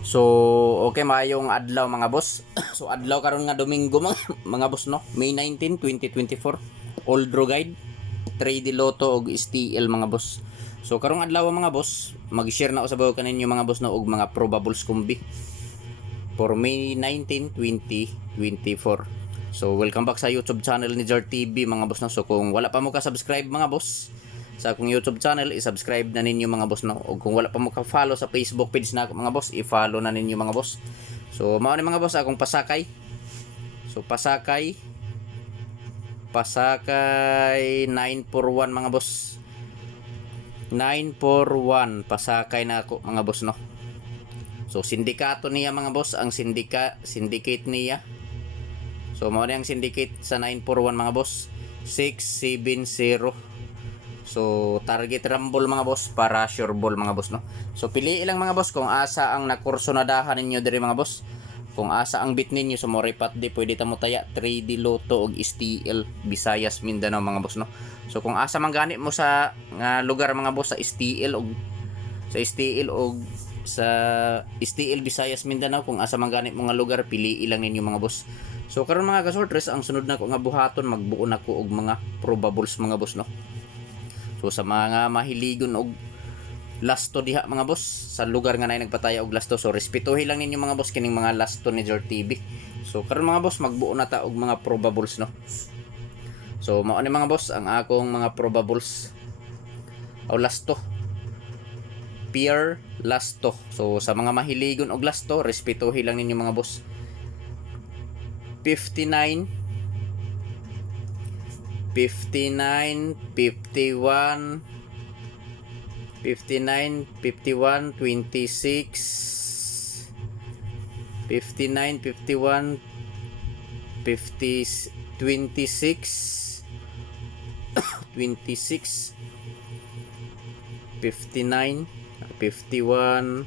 So, okay, maayong adlaw mga boss. So, adlaw karon nga Domingo mga boss no. May 19, 2024. Old Draw Guide, 3D Lotto ug STL mga boss. So, karong adlaw mga boss, mag-share na ako sa bago kaninyo mga boss no og mga probables kumbi for May 19, 2024. So, welcome back sa YouTube channel ni Jar TV mga boss no. So, kung wala pa mo ka-subscribe mga boss sa akong YouTube channel, i-subscribe na ninyo mga boss no. O kung wala pa mo ka-follow sa Facebook page na mga boss, i-follow na ninyo mga boss. So mao ni mga boss akong pasakay. So pasakay 941 mga boss. 941 pasakay na ako mga boss no. So sindikato niya mga boss, ang syndicate niya. So mao ni ang syndicate sa 941 mga boss, 670. So, target rumble mga boss para sure ball mga boss no. So, pili lang mga boss kung asa ang nakursonadahan ninyo diri mga boss. Kung asa ang bit ninyo sa so, Moripat di pwede ta mo taya 3D Lotto og STL Visayas Mindanao mga boss no. So, kung asa man gani mo sa lugar mga boss sa STL og sa STL Visayas Mindanao, kung asa man gani mo nga lugar pili ilang ninyo mga boss. So, karon mga kasortres ang sunod na ko nga buhaton magbuo na ko og mga probables mga boss no. So sa mga mahiligon og lasto diha mga boss sa lugar nga nay nagpataya og lasto, so respetuhin lang ninyo mga boss kining mga lasto ni Jar TV. So karon mga boss magbuo na ta og mga probables no. So mao ni mga boss ang akong mga probables o lasto. Pure lasto. So sa mga mahiligon og lasto, respetuhin lang ninyo mga boss. 59 51 26 59 51 50 26 26 59 51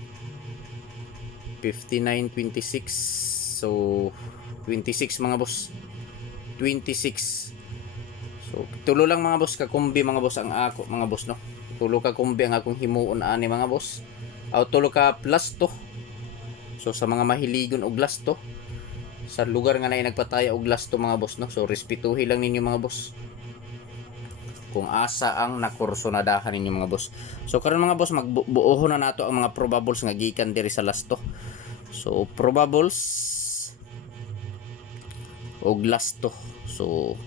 59 26. So 26 mga boss, 26. So, tulo lang mga boss ka kumbi mga boss ang ako mga boss no. Tulo ka kumbi ang akong himuon ani mga boss. Aw tulo ka plus to. So sa mga mahiligon og lasto sa lugar nga nay nagpataya og lasto mga boss no. So respetuhin lang ninyo mga boss kung asa ang nakursonadahan ninyo mga boss. So karon mga boss magbuohon na nato ang mga probables nga gikan diri sa lasto. So probables og lasto. So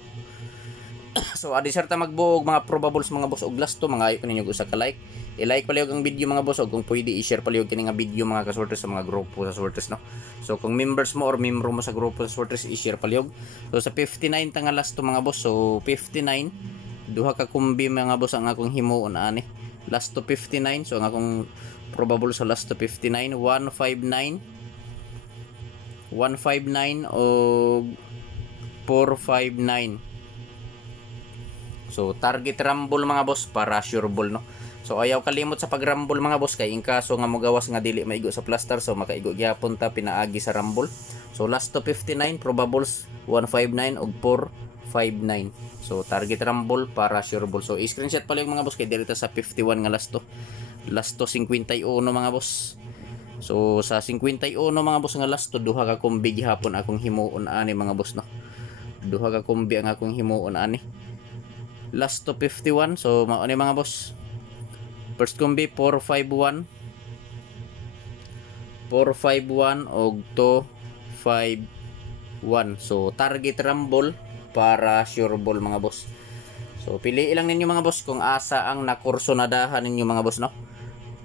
adi sarta magbuog mga probables mga boss og lasto, mga ayo ninyo usa ka like. I-like palihog ang video mga boss, og kung pwede i-share palihog kini nga video mga kasortes sa mga grupo sa sortes no. So kung members mo or membro mo sa grupo sa sortes, i-share palihog. So sa 59 ta nga lasto mga boss. So 59 duha ka kumbi mga boss ang akong himuon ani. Lasto 59. So ang akong probable sa lasto 59 159 og 459. So target rumble mga boss para sure ball no. So ayaw kalimot sa pag-rumble mga boss kay in kaso nga mogawas nga dili maigo sa plaster, so makaigo gyapon ta pinaagi sa rumble. So last to 59 probables 159 og 459. So target rumble para sure ball. So i-screenshot pala yung mga boss kay direta sa 51 nga last to 51 mga boss. So sa 51 mga boss nga last to duha ka kumbi gihapon akong himuon ani mga boss no. Duha ka kumbi ang akong himuon ani. Last to 51. So mao ni mga boss. First combi 451 og 251. So target rumble para sure ball mga boss. So pili lang ninyo mga boss kung asa ang nakursonadahan ninyo mga boss no.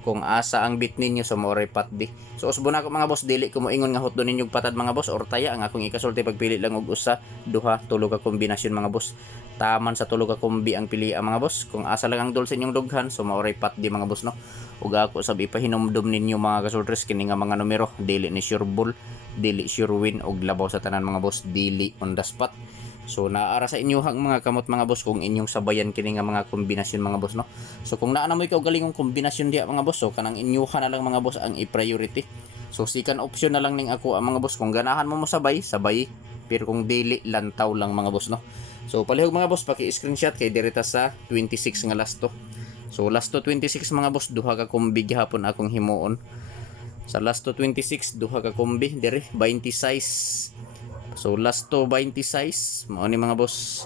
Kung asa ang bit ninyo sa Moripat di. So usbo na ko mga boss, dili ko moingon nga hotdo ninyo patad mga boss or taya ang akong ikasulti pagpili lang og usa, duha, tulo ka kombinasyon mga boss. Taman sa tulo ka kombi ang pilian mga boss. Kung asa lang ang dul sa inyong dughan, so Moripat di mga boss no. Ug ako sab ipahinomdom ninyo mga kasultres kini nga mga numero, dili ni sure ball, dili sure win og labaw sa tanan mga boss, dili on the spot. So naara sa inyohang mga kamot mga boss kung inyong sabayan kini nga mga kombinasyon mga boss no. So kung naa na mo ikaw galingong kombinasyon diha mga boss, so kanang inyuha na lang mga boss ang i-priority. So second option na lang ning ako ang mga boss, kung ganahan mo sabay, pero kung dili lantaw lang mga boss no. So palihog mga boss paki-screenshot kay direta sa 26 nga last to. So last to 26 mga boss, duha ka kumbi gihapon akong himuon. Sa last to 26 duha ka kombi diri 20 size. So last to 20 size mao ni mga boss.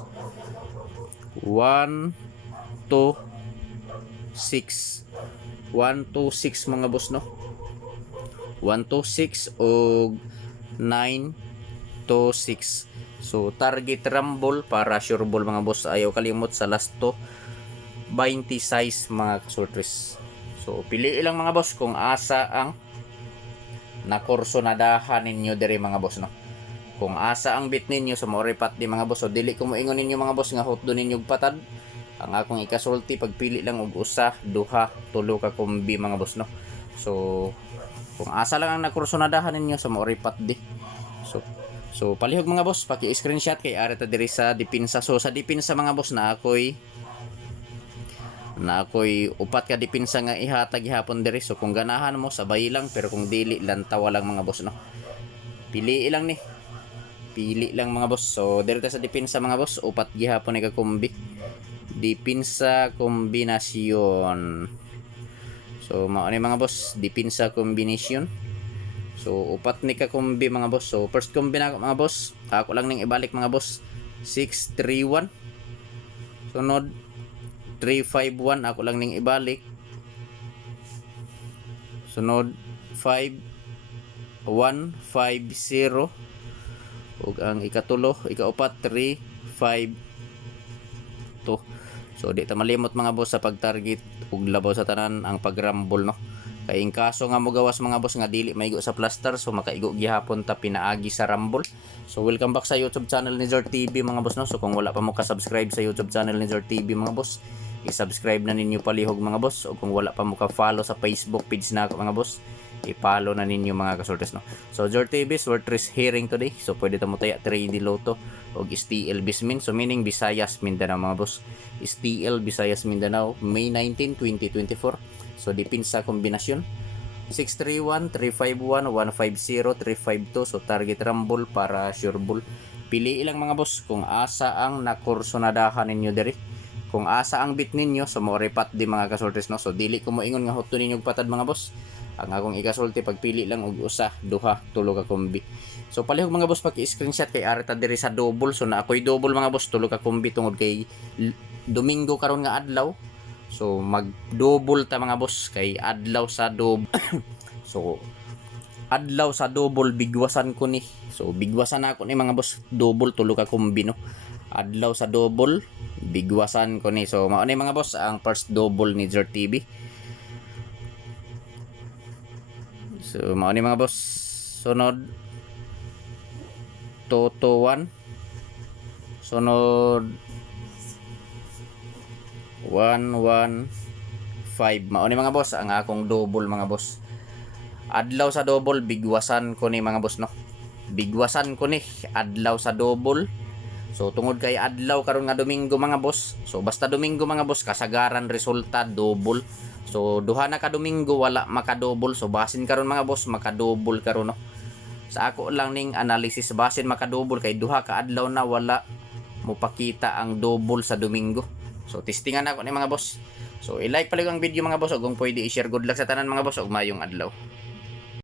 1 2 6 1 2 6 mga boss no. 1 2 6 og 9 to 6. So target rumble para sure ball mga boss. Ayaw kalimot sa last to 20 size mga kasultris. So pili lang mga boss kung asa ang nakursonadahan ninyo diri mga boss no. Kung asa ang bit ninyo sa moripat di mga boss. So dili ko moingon ninyo mga boss nga hot do ninyo patad. Ang akong ikasulti pagpili lang og usa, duha, tulo ka kombi mga boss no. So kung asa lang ang nakursonadahan ninyo sa moripat di. So palihog mga boss, paki-screenshot kay ari ta diri sa depensa. So sa depensa mga boss na ako'y upat ka depensa nga ihatag gihapon diri. So kung ganahan mo sabay lang, pero kung dili lantawa lang mga boss no. Pili lang ni. Pili lang mga boss. So diri ta sa depensa mga boss, upat gihapon ni ka kombi. Depensa kombinasyon. So mao ni mga boss, depensa kombinasyon. So upat ni ka kombi mga boss. So first kombi na mga boss, ako lang ning ibalik mga boss. 631. Sunod 351 ako lang ning ibalik. Sunod 5150. Ug ang ikatulo, ikaupat 352. So di ta malimot mga boss sa pag-target ug labaw sa tanan ang pag-rumble no. Kay in kaso nga mo gawas mga boss nga dili maigo sa plaster, so makaigo gihapon ta pinaagi sa rumble. So welcome back sa YouTube channel ni Zor TV mga boss no. So kung wala pa mo ka-subscribe sa YouTube channel ni Zor TV mga boss, i-subscribe na ninyo palihog mga boss. O kung wala pa mo ka-follow sa Facebook page na ako mga boss, i-follow na ninyo mga kasultes no. So Zor TV is worth hearing today. So pwede ta mo taya 3D Lotto og STL Bismin. So meaning Visayas Mindanao mga boss. STL Visayas Mindanao May 19, 2024. So depensa kombinasyon 631, 351, 150, 352. So target rumble para sure ball. Pili ilang mga boss kung asa ang nakursonadahan ninyo diri. Kung asa ang bit ninyo so mo repat di mga kasultes no. So dili ko moingon nga huto ninyo patad mga boss. Ang akong ikasulti pagpili lang og usa, duha, tulo ka kombi. So palihog mga boss paki-screenshot kay ari ta diri sa double. So na ako'y double mga boss, tulo ka kombi tungod kay Domingo karon nga adlaw. So mag-double ta mga boss kay adlaw sa double. So adlaw sa double bigwasan ko ni. So bigwasan ako ni mga boss, double tulo ka kombi no. Adlaw sa double bigwasan ko ni. So mao ni mga boss ang first double ni Zor TV. So mao ni mga boss. Sunod Toto 1. Sunod 115. Mao ni mga boss ang akong double mga boss. Adlaw sa double bigwasan ko ni mga boss no. Bigwasan ko ni adlaw sa double. So tungod kay adlaw karon nga Domingo mga boss. So basta Domingo mga boss kasagaran resulta double. So duha na ka Domingo wala maka-double. So basin karon mga boss maka-double karon no. Sa ako lang ning analysis basin maka-double kay duha ka adlaw na wala mo pakita ang double sa Domingo. So testingan ako ni mga boss. So i-like pala ang video mga boss ug kung pwede i-share, good luck sa tanan mga boss ug mayong adlaw.